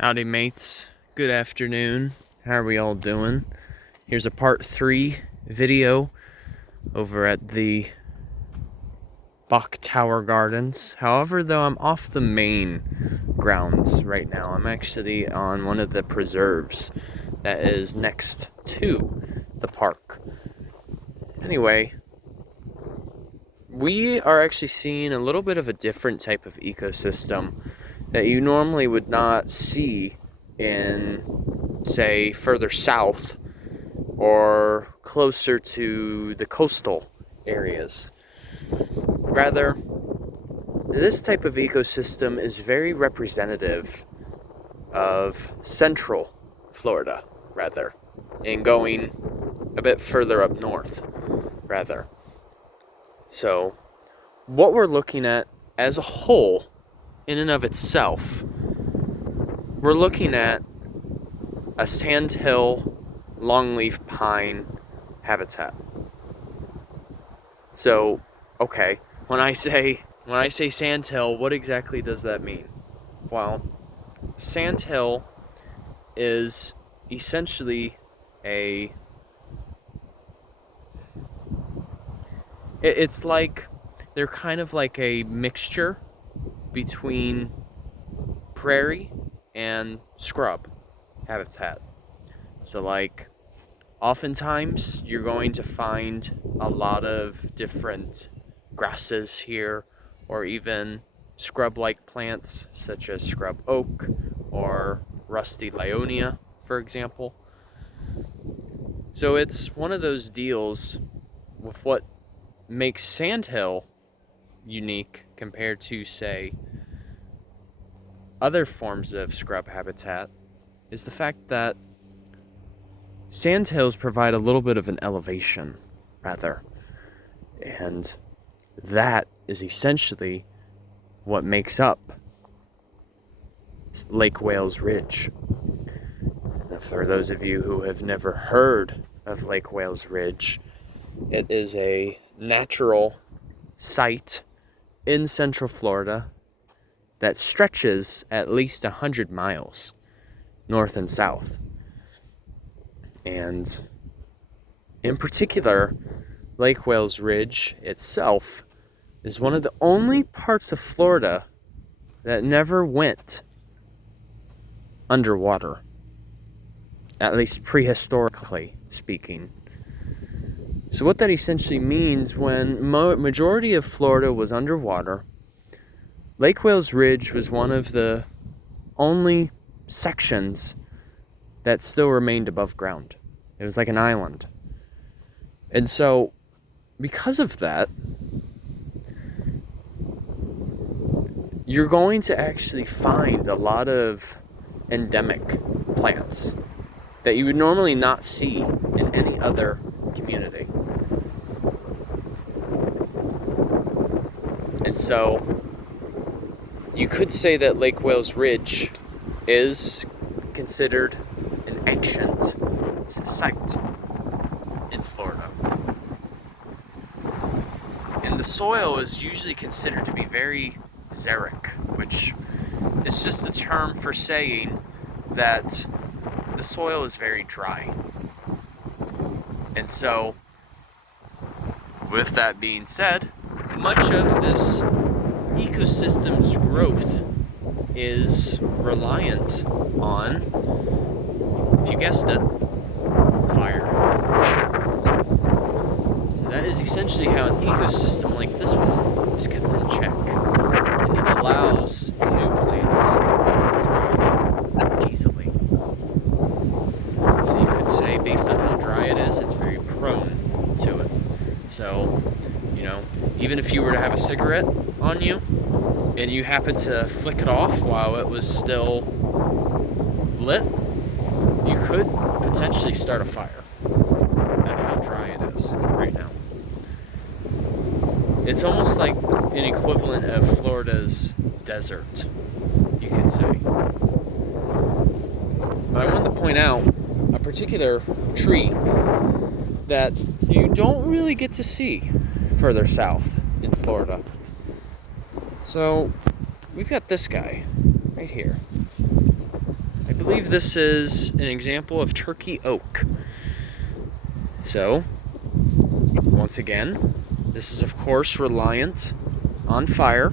Howdy mates, good afternoon. How are we all doing? Here's a part 3 video over at the Bach Tower Gardens. However, though, I'm off the main grounds right now. I'm actually on one of the preserves that is next to the park. Anyway, we are actually seeing a little bit of a different type of ecosystem that you normally would not see in, say, further south or closer to the coastal areas. Rather, this type of ecosystem is very representative of central Florida, rather, and going a bit further up north, rather. So, what we're looking at as a whole, in and of itself, we're looking at a sandhill longleaf pine habitat. So, okay, when I say sandhill, what exactly does that mean? Well, sandhill is essentially it's like, they're kind of like a mixture between prairie and scrub habitat. So like, oftentimes you're going to find a lot of different grasses here, or even scrub-like plants such as scrub oak or rusty lionia, for example. So it's one of those deals with what makes sandhill unique compared to, say, other forms of scrub habitat is the fact that sandhills provide a little bit of an elevation, rather. And that is essentially what makes up Lake Wales Ridge. Now, for those of you who have never heard of Lake Wales Ridge, it is a natural site in central Florida that stretches at least 100 miles north and south. And in particular, Lake Wales Ridge itself is one of the only parts of Florida that never went underwater, at least prehistorically speaking. So what that essentially means, when majority of Florida was underwater, Lake Wales Ridge was one of the only sections that still remained above ground. It was like an island. And so, because of that, you're going to actually find a lot of endemic plants that you would normally not see in any other community. And so, you could say that Lake Wales Ridge is considered an ancient site in Florida. And the soil is usually considered to be very xeric, which is just a term for saying that the soil is very dry. And so, with that being said, much of this ecosystem's growth is reliant on, if you guessed it, fire. So that is essentially how an ecosystem like this one is kept in check, and it allows new plants to thrive easily. So you could say, based on how dry it is, it's very prone to it. So, even if you were to have a cigarette on you and you happen to flick it off while it was still lit, you could potentially start a fire. That's how dry it is right now. It's almost like an equivalent of Florida's desert, you could say. But I wanted to point out a particular tree that you don't really get to see further south in Florida. So we've got this guy right here. I believe this is an example of turkey oak. So, once again, this is of course reliant on fire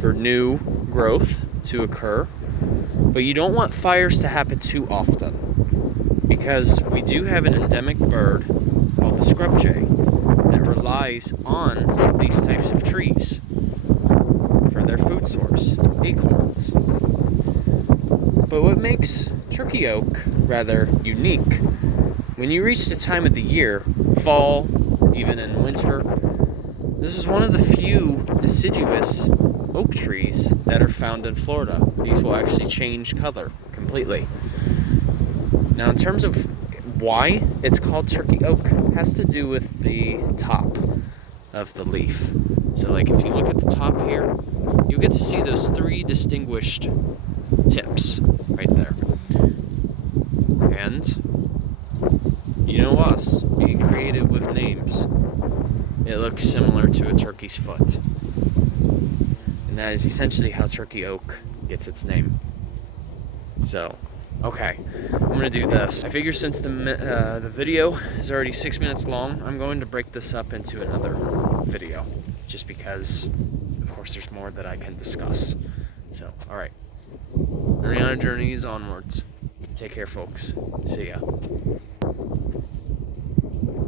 for new growth to occur, but you don't want fires to happen too often, because we do have an endemic bird called the scrub jay that relies on these types of trees for their food source, acorns. But what makes turkey oak rather unique, when you reach the time of the year, fall, even in winter, this is one of the few deciduous oak trees that are found in Florida. These will actually change color completely. Now, in terms of why it's called turkey oak, it has to do with the top of the leaf. So like if you look at the top here, you'll get to see those three distinguished tips right there. And you know us, being creative with names, it looks similar to a turkey's foot. And that is essentially how turkey oak gets its name. So, okay, I'm gonna do this. I figure since the video is already 6 minutes long, I'm going to break this up into another video, just because, of course, there's more that I can discuss. So, all right, the Rihanna journey is onwards. Take care, folks. See ya.